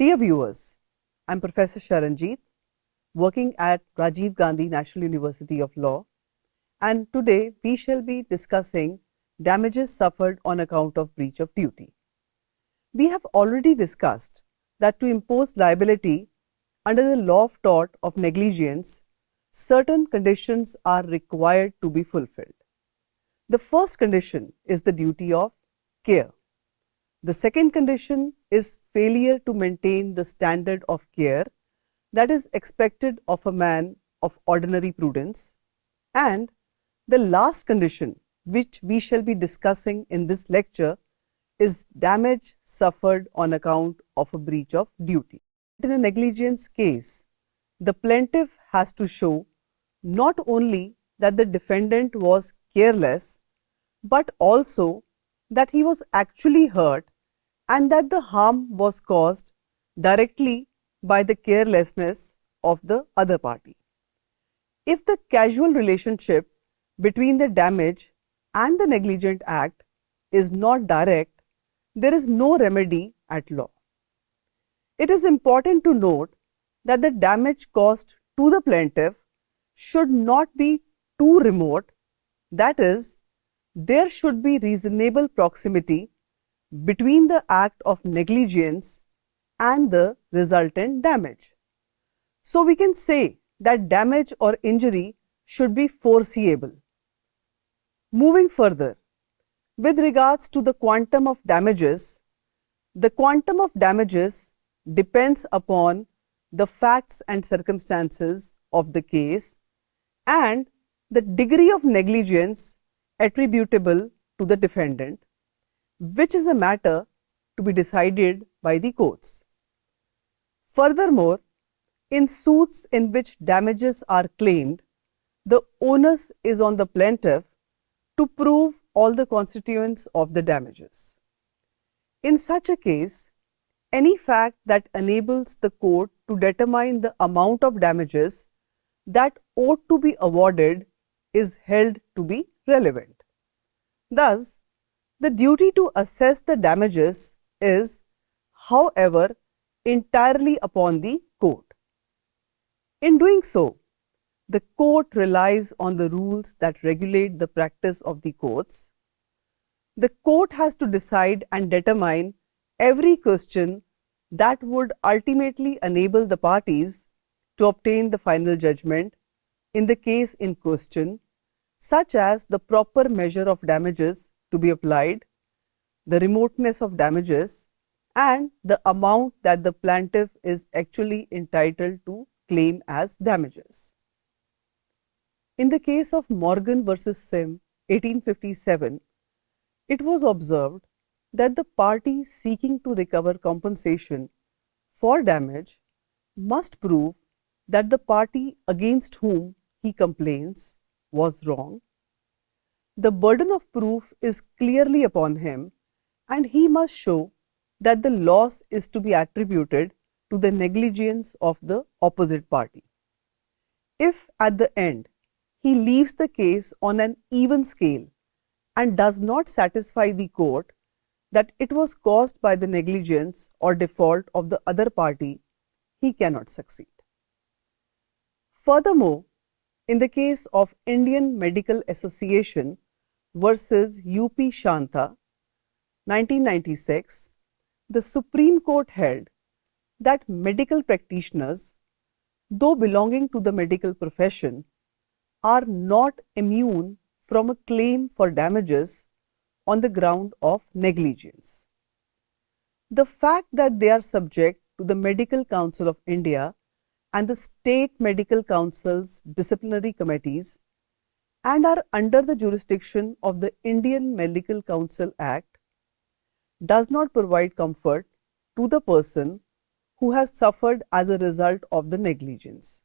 Dear viewers, I am Professor Sharanjeet, working at Rajiv Gandhi National University of Law, and today we shall be discussing damages suffered on account of breach of duty. We have already discussed that to impose liability under the law of tort of negligence, certain conditions are required to be fulfilled. The first condition is the duty of care. The second condition is failure to maintain the standard of care that is expected of a man of ordinary prudence. And the last condition, which we shall be discussing in this lecture, is damage suffered on account of a breach of duty. In a negligence case, the plaintiff has to show not only that the defendant was careless, but also that he was actually hurt and that the harm was caused directly by the carelessness of the other party. If the causal relationship between the damage and the negligent act is not direct, there is no remedy at law. It is important to note that the damage caused to the plaintiff should not be too remote, that is, there should be reasonable proximity between the act of negligence and the resultant damage. So we can say that damage or injury should be foreseeable. Moving further, with regards to the quantum of damages, the quantum of damages depends upon the facts and circumstances of the case and the degree of negligence attributable to the defendant, which is a matter to be decided by the courts. Furthermore, in suits in which damages are claimed, the onus is on the plaintiff to prove all the constituents of the damages. In such a case, any fact that enables the court to determine the amount of damages that ought to be awarded is held to be relevant. Thus, the duty to assess the damages is, however, entirely upon the court. In doing so, the court relies on the rules that regulate the practice of the courts. The court has to decide and determine every question that would ultimately enable the parties to obtain the final judgment in the case in question, such as the proper measure of damages to be applied, the remoteness of damages, and the amount that the plaintiff is actually entitled to claim as damages. In the case of Morgan versus Sim, 1857, it was observed that the party seeking to recover compensation for damage must prove that the party against whom he complains was wrong. The burden of proof is clearly upon him, and he must show that the loss is to be attributed to the negligence of the opposite party. If at the end he leaves the case on an even scale and does not satisfy the court that it was caused by the negligence or default of the other party, he cannot succeed. Furthermore, in the case of Indian Medical Association versus UP Shanta, 1996, the Supreme Court held that medical practitioners, though belonging to the medical profession, are not immune from a claim for damages on the ground of negligence. The fact that they are subject to the Medical Council of India and the state medical councils disciplinary committees and are under the jurisdiction of the Indian Medical Council Act does not provide comfort to the person who has suffered as a result of the negligence,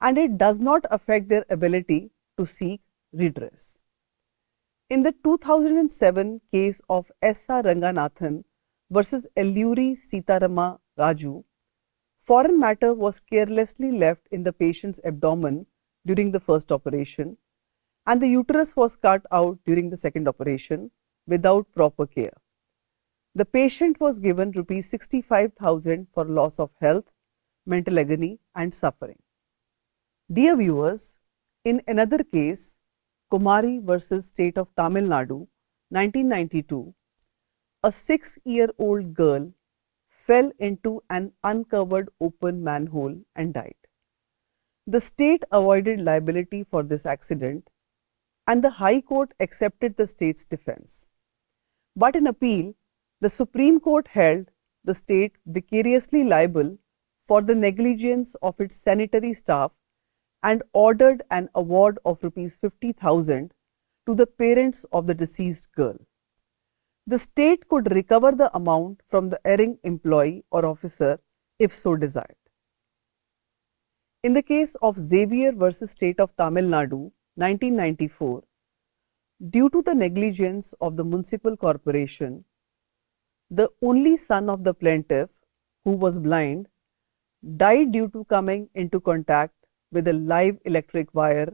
and it does not affect their ability to seek redress. In the 2007 case of S.R. Ranganathan versus Elluri Sitarama Raju, foreign matter was carelessly left in the patient's abdomen during the first operation, and the uterus was cut out during the second operation without proper care. The patient was given rupees 65,000 for loss of health, mental agony and suffering. Dear viewers, in another case, Kumari versus State of Tamil Nadu, 1992, a 6-year-old girl fell into an uncovered open manhole and died. The state avoided liability for this accident and the High Court accepted the state's defense. But in appeal, the Supreme Court held the state vicariously liable for the negligence of its sanitary staff and ordered an award of rupees 50,000 to the parents of the deceased girl. The state could recover the amount from the erring employee or officer if so desired. In the case of Xavier versus State of Tamil Nadu, 1994, due to the negligence of the municipal corporation, the only son of the plaintiff, who was blind, died due to coming into contact with a live electric wire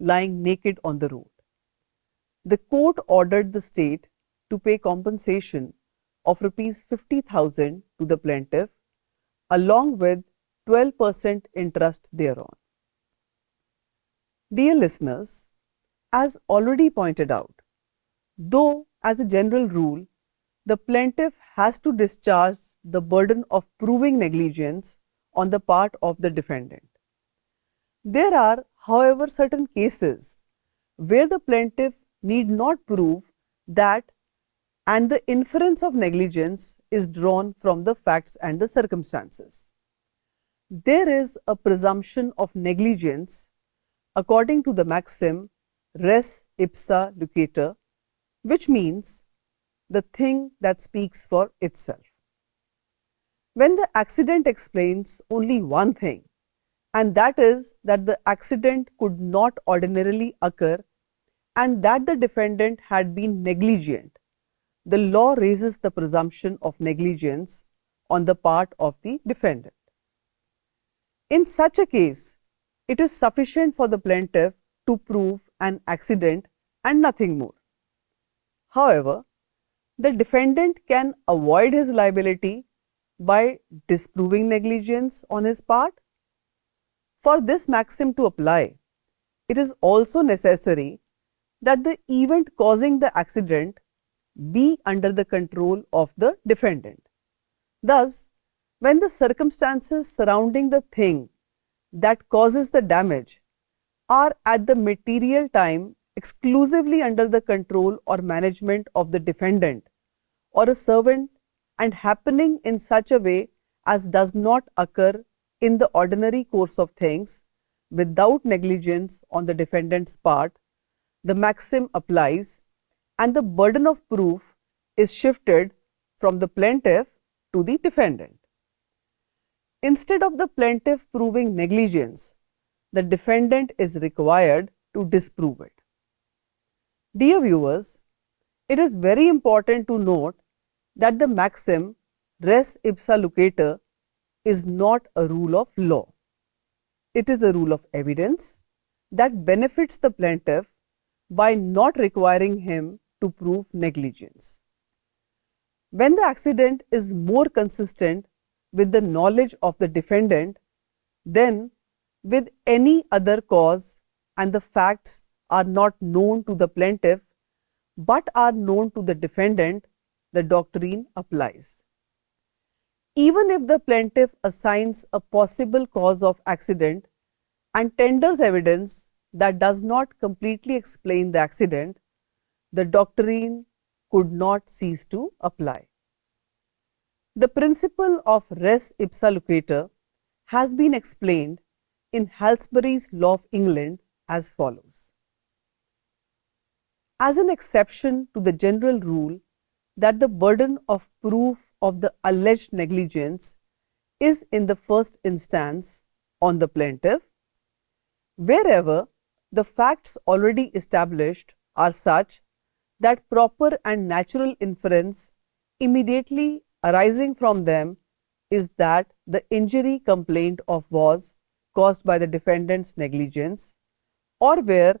lying naked on the road. The court ordered the state to pay compensation of rupees 50,000 to the plaintiff along with 12% interest thereon. Dear listeners, as already pointed out, though as a general rule, the plaintiff has to discharge the burden of proving negligence on the part of the defendant. There are, however, certain cases where the plaintiff need not prove that and the inference of negligence is drawn from the facts and the circumstances. There is a presumption of negligence according to the maxim res ipsa loquitur, which means the thing that speaks for itself. When the accident explains only one thing, and that is that the accident could not ordinarily occur and that the defendant had been negligent, the law raises the presumption of negligence on the part of the defendant. In such a case, it is sufficient for the plaintiff to prove an accident and nothing more. However, the defendant can avoid his liability by disproving negligence on his part. For this maxim to apply, it is also necessary that the event causing the accident be under the control of the defendant. Thus, when the circumstances surrounding the thing that causes the damage are at the material time exclusively under the control or management of the defendant or a servant and happening in such a way as does not occur in the ordinary course of things without negligence on the defendant's part, the maxim applies and the burden of proof is shifted from the plaintiff to the defendant. Instead of the plaintiff proving negligence, the defendant is required to disprove it. Dear viewers, it is very important to note that the maxim res ipsa loquitur is not a rule of law. It is a rule of evidence that benefits the plaintiff by not requiring him to prove negligence. When the accident is more consistent with the knowledge of the defendant than with any other cause and the facts are not known to the plaintiff but are known to the defendant, the doctrine applies. Even if the plaintiff assigns a possible cause of accident and tenders evidence that does not completely explain the accident, the doctrine could not cease to apply. The principle of res ipsa loquitur has been explained in Halsbury's Law of England as follows. As an exception to the general rule that the burden of proof of the alleged negligence is in the first instance on the plaintiff, wherever the facts already established are such that proper and natural inference immediately arising from them is that the injury complained of was caused by the defendant's negligence, or where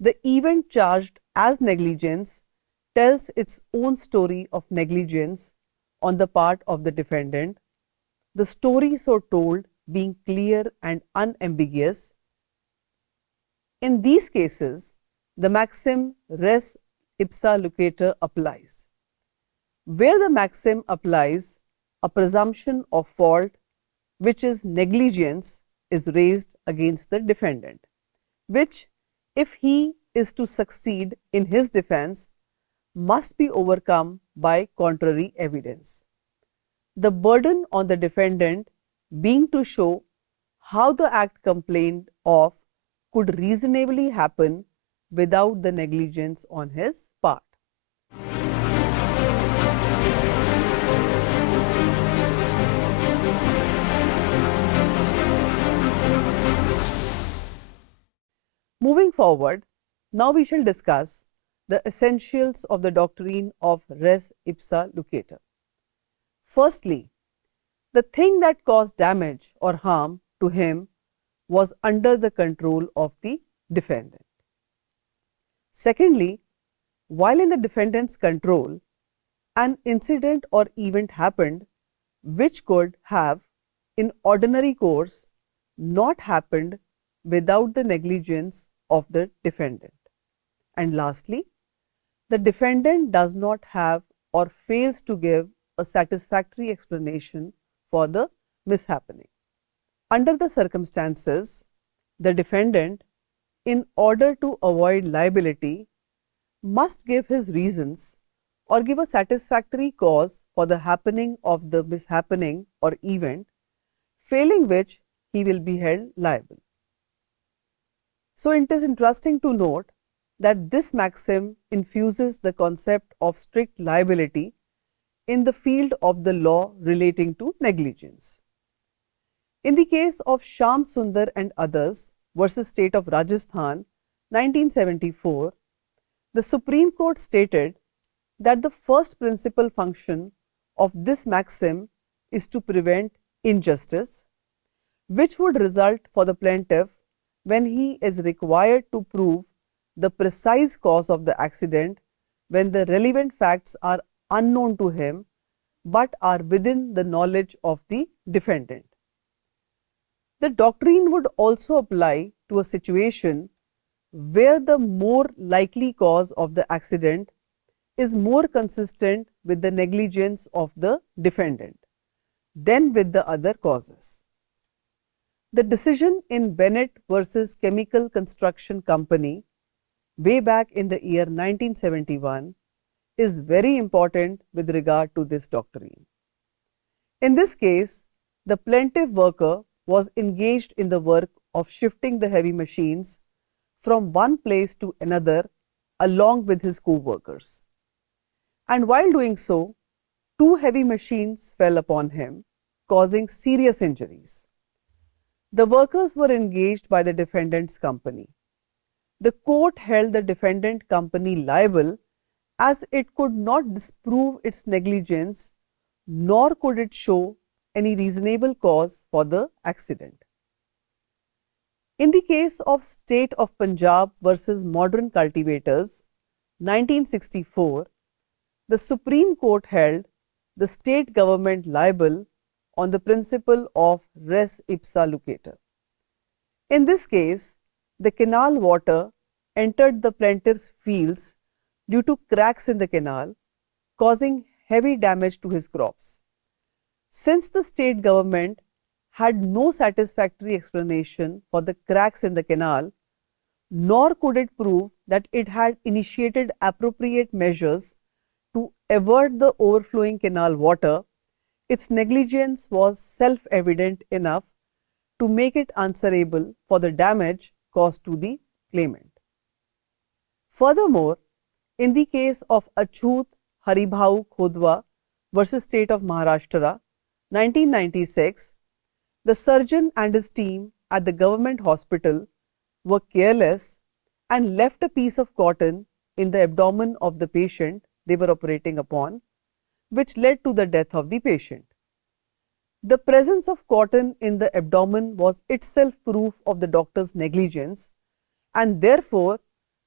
the event charged as negligence tells its own story of negligence on the part of the defendant, the story so told being clear and unambiguous. In these cases, the maxim res ipsa loquitur applies. Where the maxim applies, a presumption of fault, which is negligence, is raised against the defendant, which, if he is to succeed in his defense, must be overcome by contrary evidence. The burden on the defendant being to show how the act complained of could reasonably happen without the negligence on his part. Moving forward, now we shall discuss the essentials of the doctrine of res ipsa loquitur. Firstly, the thing that caused damage or harm to him was under the control of the defendant. Secondly, while in the defendant's control, an incident or event happened which could have, in ordinary course, not happened without the negligence of the defendant. And lastly, the defendant does not have or fails to give a satisfactory explanation for the mishappening. Under the circumstances, the defendant, in order to avoid liability, must give his reasons or give a satisfactory cause for the happening of the mishappening or event, failing which he will be held liable. So it is interesting to note that this maxim infuses the concept of strict liability in the field of the law relating to negligence. In the case of Shyam Sundar and others versus State of Rajasthan, 1974, the Supreme Court stated that the first principal function of this maxim is to prevent injustice, which would result for the plaintiff when he is required to prove the precise cause of the accident when the relevant facts are unknown to him but are within the knowledge of the defendant. The doctrine would also apply to a situation where the more likely cause of the accident is more consistent with the negligence of the defendant than with the other causes. The decision in Bennett versus Chemical Construction Company way back in the year 1971 is very important with regard to this doctrine. In this case, the plaintiff worker was engaged in the work of shifting the heavy machines from one place to another along with his co-workers. And while doing so, two heavy machines fell upon him, causing serious injuries. The workers were engaged by the defendant's company. The court held the defendant company liable as it could not disprove its negligence, nor could it show any reasonable cause for the accident. In the case of State of Punjab versus Modern Cultivators, 1964, the Supreme Court held the state government liable on the principle of res ipsa loquitur. In this case, the canal water entered the plaintiff's fields due to cracks in the canal, causing heavy damage to his crops. Since the state government had no satisfactory explanation for the cracks in the canal, nor could it prove that it had initiated appropriate measures to avert the overflowing canal water, its negligence was self-evident enough to make it answerable for the damage caused to the claimant. Furthermore, in the case of Achut Haribhau Khodwa versus State of Maharashtra, 1996, the surgeon and his team at the government hospital were careless and left a piece of cotton in the abdomen of the patient they were operating upon, which led to the death of the patient. The presence of cotton in the abdomen was itself proof of the doctor's negligence, and therefore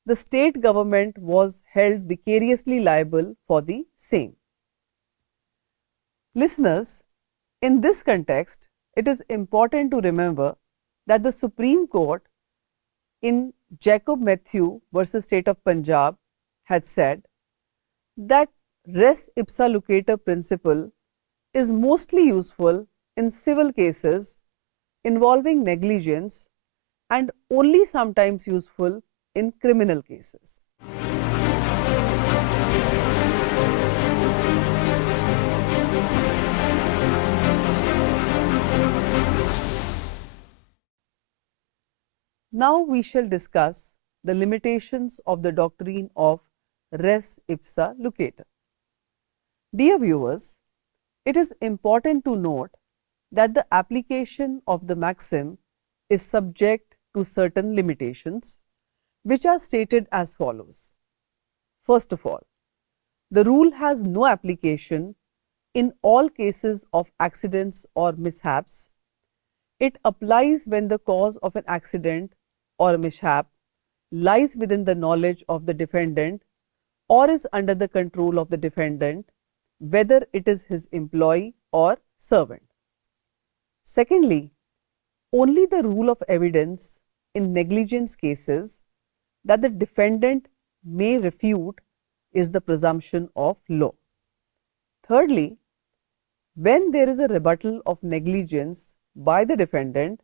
the state government was held vicariously liable for the same. Listeners, in this context, it is important to remember that the Supreme Court in Jacob Matthew versus State of Punjab had said that res ipsa locator principle is mostly useful in civil cases involving negligence and only sometimes useful in criminal cases. Now we shall discuss the limitations of the doctrine of res ipsa locator. Dear viewers, it is important to note that the application of the maxim is subject to certain limitations, which are stated as follows. First of all, the rule has no application in all cases of accidents or mishaps. It applies when the cause of an accident or mishap lies within the knowledge of the defendant or is under the control of the defendant, whether it is his employee or servant. Secondly, only the rule of evidence in negligence cases that the defendant may refute is the presumption of law. Thirdly, when there is a rebuttal of negligence by the defendant,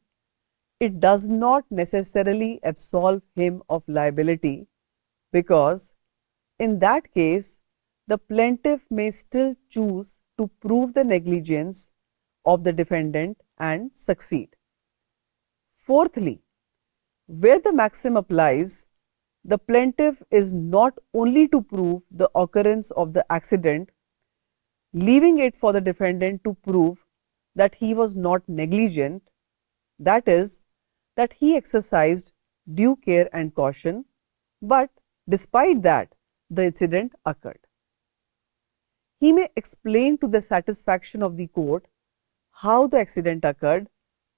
it does not necessarily absolve him of liability, because in that case, the plaintiff may still choose to prove the negligence of the defendant and succeed. Fourthly, where the maxim applies, the plaintiff is not only to prove the occurrence of the accident, leaving it for the defendant to prove that he was not negligent, that is, that he exercised due care and caution, but despite that, the incident occurred. He may explain to the satisfaction of the court how the accident occurred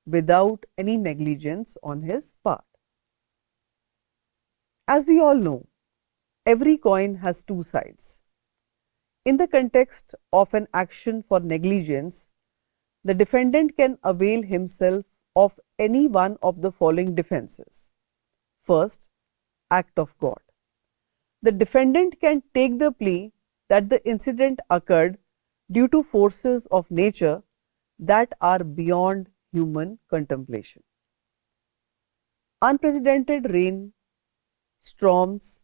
without any negligence on his part. As we all know, every coin has two sides. In the context of an action for negligence, the defendant can avail himself of any one of the following defenses. First, act of God. The defendant can take the plea that the incident occurred due to forces of nature that are beyond human contemplation. Unprecedented rain, storms,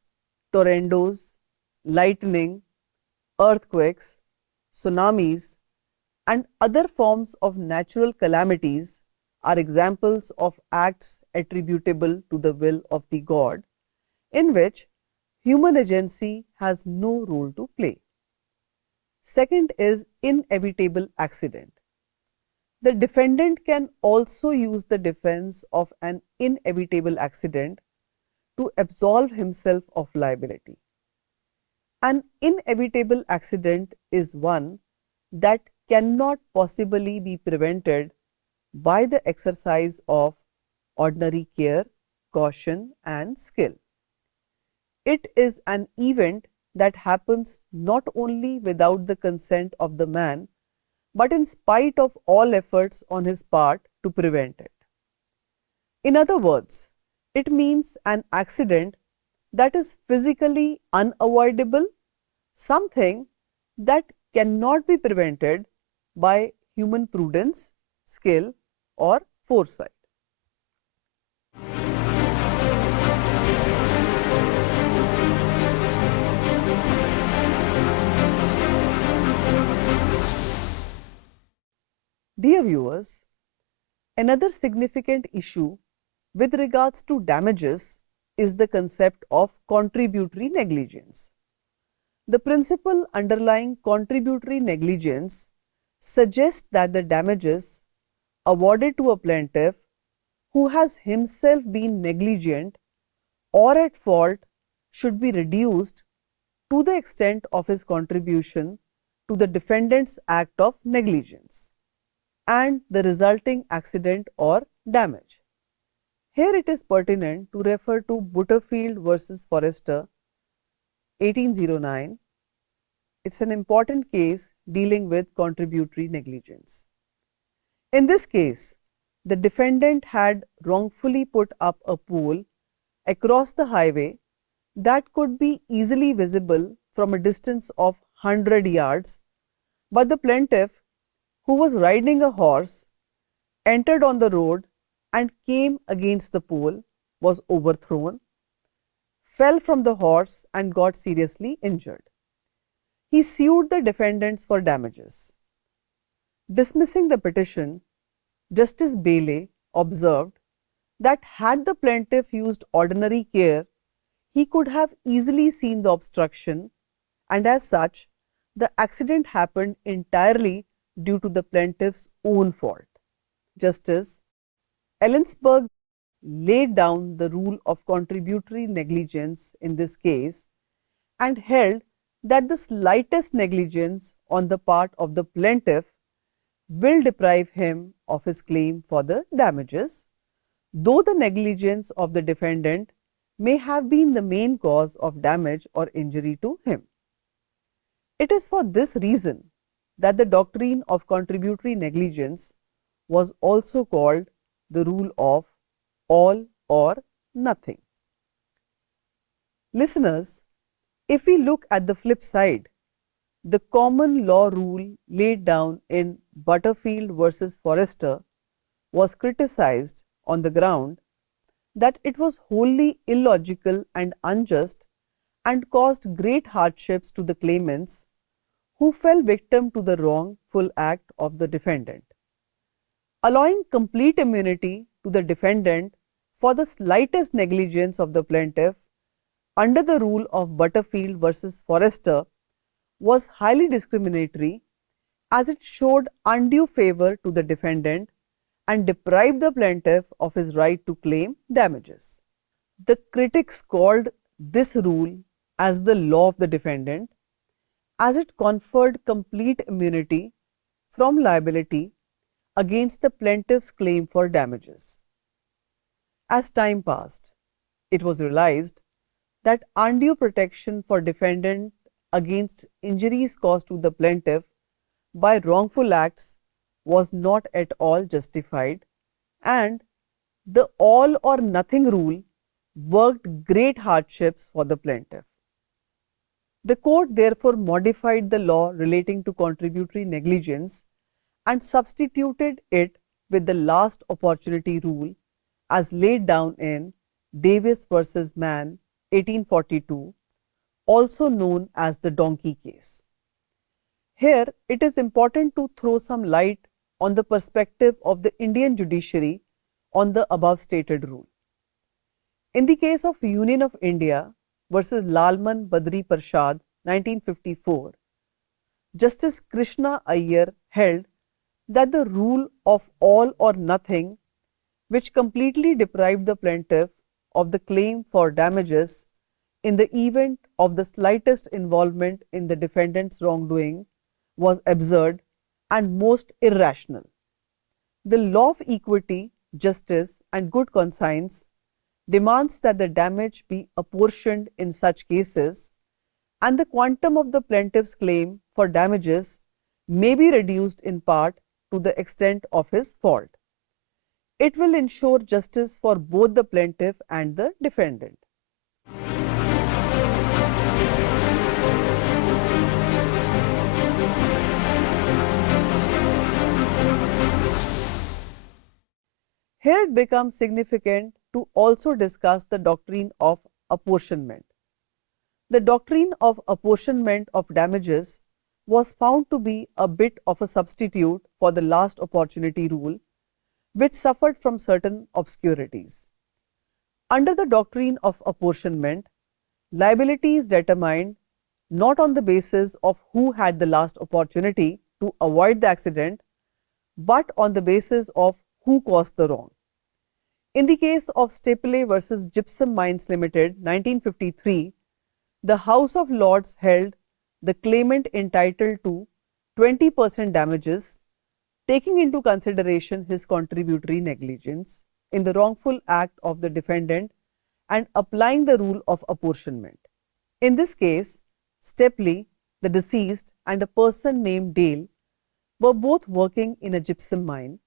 tornadoes, lightning, earthquakes, tsunamis, and other forms of natural calamities are examples of acts attributable to the will of the God, in which human agency has no role to play. Second is inevitable accident. The defendant can also use the defense of an inevitable accident to absolve himself of liability. An inevitable accident is one that cannot possibly be prevented by the exercise of ordinary care, caution, and skill. It is an event that happens not only without the consent of the man, but in spite of all efforts on his part to prevent it. In other words, it means an accident that is physically unavoidable, something that cannot be prevented by human prudence, skill, or foresight. Dear viewers, another significant issue with regards to damages is the concept of contributory negligence. The principle underlying contributory negligence suggests that the damages awarded to a plaintiff who has himself been negligent or at fault should be reduced to the extent of his contribution to the defendant's act of negligence and the resulting accident or damage. Here it is pertinent to refer to Butterfield versus Forrester, 1809, It's an important case dealing with contributory negligence. In this case, the defendant had wrongfully put up a pole across the highway that could be easily visible from a distance of 100 yards, but the plaintiff, who was riding a horse, entered on the road and came against the pole, was overthrown, fell from the horse and got seriously injured. He sued the defendants for damages. Dismissing the petition, Justice Bailey observed that had the plaintiff used ordinary care, he could have easily seen the obstruction, and as such, the accident happened entirely due to the plaintiff's own fault. Justice Ellensburg laid down the rule of contributory negligence in this case and held that the slightest negligence on the part of the plaintiff will deprive him of his claim for the damages, though the negligence of the defendant may have been the main cause of damage or injury to him. It is for this reason that the doctrine of contributory negligence was also called the rule of all or nothing. Listeners, if we look at the flip side, the common law rule laid down in Butterfield versus Forrester was criticized on the ground that it was wholly illogical and unjust and caused great hardships to the claimants who fell victim to the wrongful act of the defendant. Allowing complete immunity to the defendant for the slightest negligence of the plaintiff under the rule of Butterfield versus Forrester was highly discriminatory, as it showed undue favor to the defendant and deprived the plaintiff of his right to claim damages. The critics called this rule as the law of the defendant, as it conferred complete immunity from liability against the plaintiff's claim for damages. As time passed, it was realized that undue protection for defendant against injuries caused to the plaintiff by wrongful acts was not at all justified, and the all or nothing rule worked great hardships for the plaintiff. The court therefore modified the law relating to contributory negligence and substituted it with the last opportunity rule as laid down in Davis versus Mann 1842, also known as the donkey case. Here, it is important to throw some light on the perspective of the Indian judiciary on the above stated rule. In the case of Union of India versus Lalman Badri Prasad 1954, Justice Krishna Iyer held that the rule of all or nothing, which completely deprived the plaintiff of the claim for damages in the event of the slightest involvement in the defendant's wrongdoing, was absurd and most irrational. The law of equity, justice, and good conscience demands that the damage be apportioned in such cases, and the quantum of the plaintiff's claim for damages may be reduced in part to the extent of his fault. It will ensure justice for both the plaintiff and the defendant. Here it becomes significant to also discuss the doctrine of apportionment. The doctrine of apportionment of damages was found to be a bit of a substitute for the last opportunity rule, which suffered from certain obscurities. Under the doctrine of apportionment, liability is determined not on the basis of who had the last opportunity to avoid the accident, but on the basis of who caused the wrong. In the case of Stapley versus Gypsum Mines Limited 1953, the House of Lords held the claimant entitled to 20% damages, taking into consideration his contributory negligence in the wrongful act of the defendant and applying the rule of apportionment. In this case, Stapley the deceased, and a person named Dale were both working in a gypsum mine,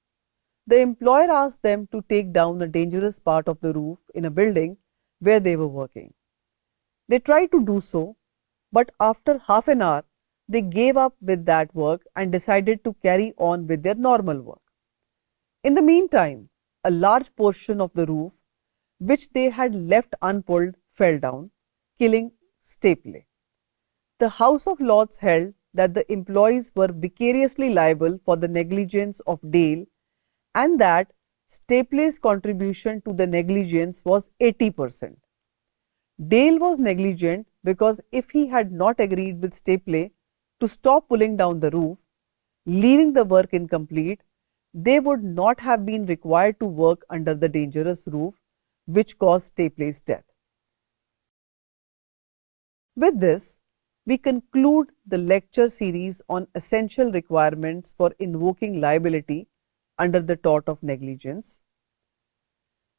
the employer asked them to take down a dangerous part of the roof in a building where they were working. They tried to do so, but after half an hour, they gave up with that work and decided to carry on with their normal work. In the meantime, a large portion of the roof, which they had left unpulled, fell down, killing Stapley. The House of Lords held that the employees were vicariously liable for the negligence of Dale and that Stapley's contribution to the negligence was 80%. Dale was negligent because if he had not agreed with Stapley to stop pulling down the roof, leaving the work incomplete, they would not have been required to work under the dangerous roof which caused Stapley's death. With this, we conclude the lecture series on essential requirements for invoking liability under the tort of negligence.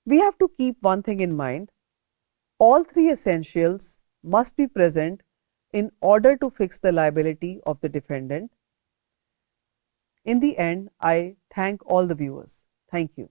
We have to keep one thing in mind: all three essentials must be present in order to fix the liability of the defendant. In the end, I thank all the viewers. Thank you.